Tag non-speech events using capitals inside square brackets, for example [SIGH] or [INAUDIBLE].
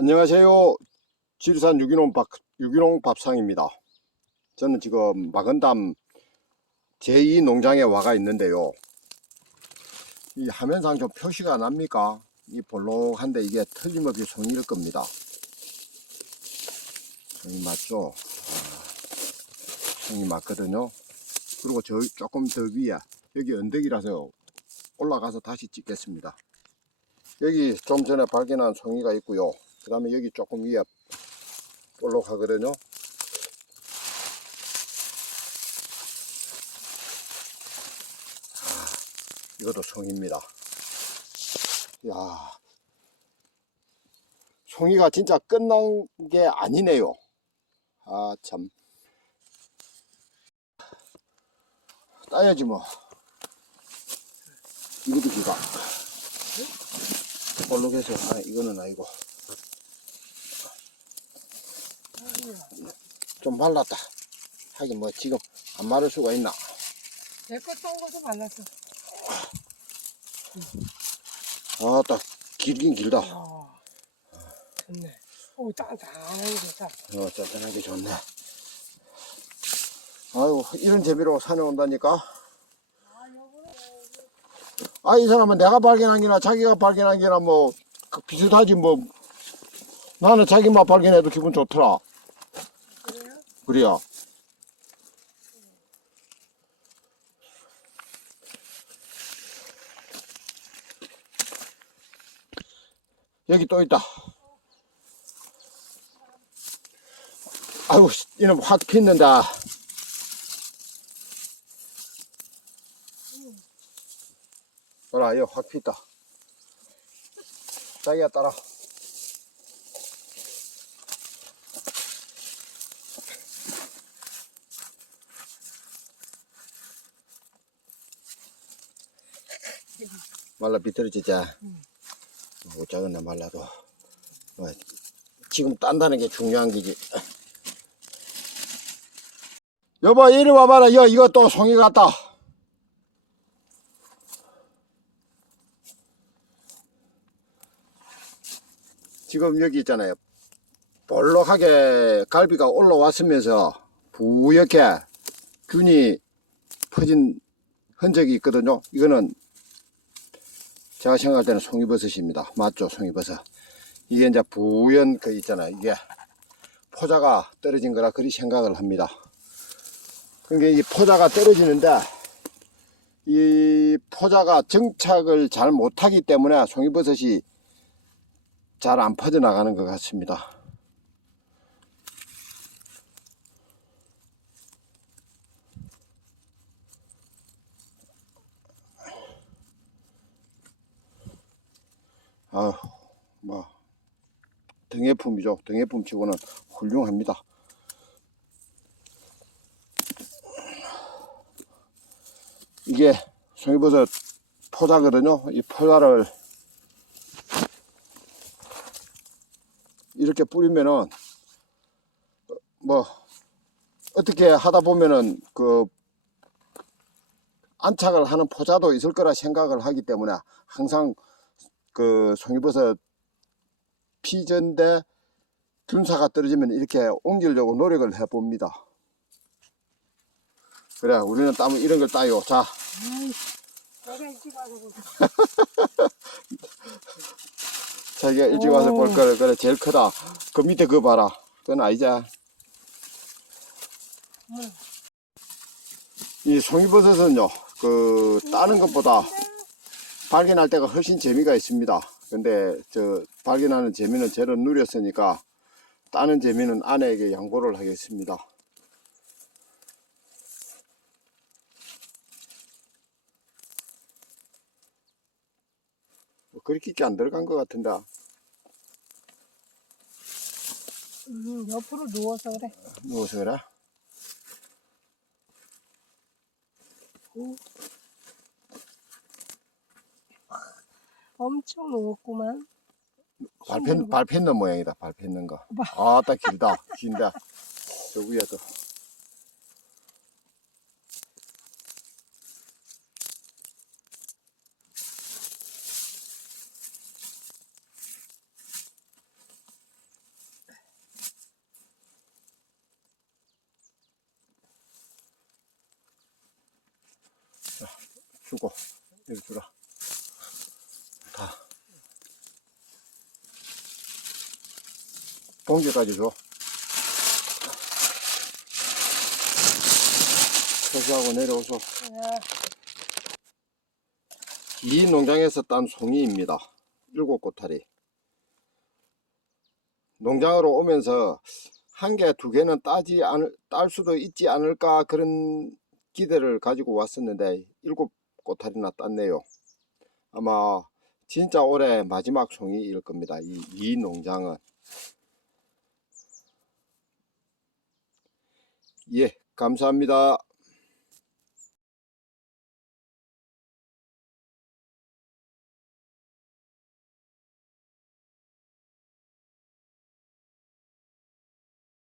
안녕하세요. 지리산 유기농 밥, 유기농 밥상입니다. 저는 지금 마건담 제2 농장에 와가 있는데요. 이 화면상 좀 표시가 납니까? 이 볼록한데 이게 틀림없이 송이일 겁니다. 송이 맞죠? 아, 송이 맞거든요. 그리고 저 조금 더 위에 여기 언덕이라서 올라가서 다시 찍겠습니다. 여기 좀 전에 발견한 송이가 있고요. 그 다음에 여기 조금 위에 볼록하거든요. 아, 이것도 송입니다. 야, 송이가 진짜 끝난 게 아니네요. 아, 참. 따야지 뭐. 이것도 기가. 볼록해서, 아, 이거는 아니고. 좀 말랐다. 하긴 뭐 지금 안 마를 수가 있나. 내거 딴 것도 발랐어. 아따 길긴 길다. 아, 좋네. 오, 짠짠하게 좋다. 어 짠짠하게 좋네. 아이고 이런 재미로 산에 온다니까. 아 이 사람은 내가 발견한 게나 자기가 발견한 게나 뭐 그 비슷하지 뭐. 나는 자기만 발견해도 기분 좋더라. 그래요? 여기 또 있다. 아이고, 이놈 확 핀는다. 보라, 이거 확 폈다. 자기가 따라. 말라 비틀어지자. 못 작은데 말라도. 뭐, 지금 딴다는 게 중요한 게지. [LAUGHS] 여보, 이리 와봐라. 여, 이거 또 송이 같다. 지금 여기 있잖아요. 볼록하게 갈비가 올라왔으면서 부옇게 균이 퍼진 흔적이 있거든요. 이거는 제가 생각할 때는 송이버섯입니다. 맞죠? 송이버섯. 이게 이제 부연 그 있잖아요. 이게 포자가 떨어진 거라 그리 생각을 합니다. 그러니까 이 포자가 떨어지는데 이 포자가 정착을 잘 못하기 때문에 송이버섯이 잘 안 퍼져나가는 것 같습니다. 아, 뭐 등해품이죠. 등해품 치고는 훌륭합니다. 이게 송이버섯 포자거든요. 이 포자를 이렇게 뿌리면은 뭐 어떻게 하다 보면은 그 안착을 하는 포자도 있을 거라 생각을 하기 때문에 항상 그 송이버섯 피전대 균사가 떨어지면 이렇게 옮기려고 노력을 해봅니다. 그래 우리는 따면 이런 걸 따요. 자. [LAUGHS] 자기가 일찍 와서 오. 볼 거를 그래 제일 크다. 그 밑에 그거 봐라. 그건 아니자. 응. 이 송이버섯은요 그 따는 것보다 발견할 때가 훨씬 재미가 있습니다. 근데 저 발견하는 재미는 저는 누렸으니까 따는 재미는 아내에게 양보를 하겠습니다. 뭐 그렇게 안 들어간 것 같은데 음, 옆으로 누워서 그래. 누워서 그래? 엄청 녹았구만. 발펜 발펜는 모양이다. 발펜는 거. 아, 딱 길다. 긴다. 저 위에도. 주고 이리 주라. 봉지까지 줘 표시하고 내려오소 야, 이 농장에서 딴 송이입니다 일곱 꼬타리 농장으로 오면서 한 개, 두 개는 따지 않을, 딸 수도 있지 않을까 그런 기대를 가지고 왔었는데 일곱 꼬타리나 땄네요. 아마 진짜 올해 마지막 송이일 겁니다. 이, 이 농장은. 예, 감사합니다.